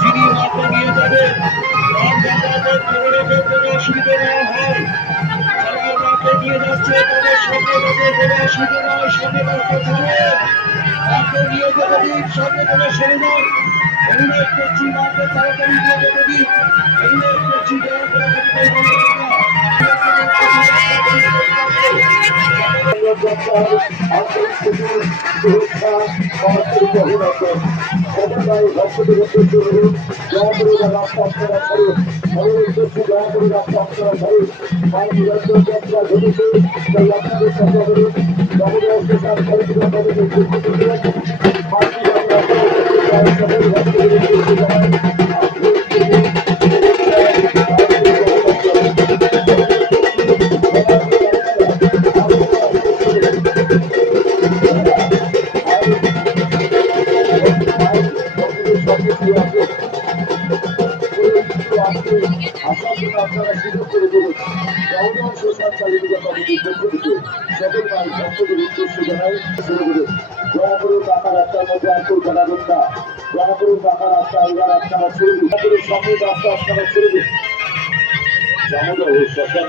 যিনি মাকে নিয়ে যাবেন তার যাতায়াতের খবরে কোনো অসুবিধা না হয়। যারা মাকে নিয়ে যাচ্ছে তাদের সঙ্গে যাতে কোনো অসুবিধা নয়, সঙ্গে রাখতে চলে মাকে নিয়ে যেতে দিন, সঙ্গে কোনো সরে নয়। অনুরোধ করছি মাকে তাড়াতাড়ি নিয়ে যেতে দিন। অনুরোধ করছি দয়া করে আপনারা সুযোগ করে দেবেন। জগন্নাথ সোশ্যাল চালিকা কমিটির পক্ষ থেকে সকল ভাই ভক্তদের উদ্দেশ্যে জানাই শুরু করে দয়া করে টাকা রাস্তার মধ্যে আর কেউ জানাবেন না। দয়া করে টাকা রাস্তা এবার আপনারা ছেড়ে দিন। দয়া করে সামনে রাস্তা আপনারা ছেড়ে দিন। শ্যামল শ্মশান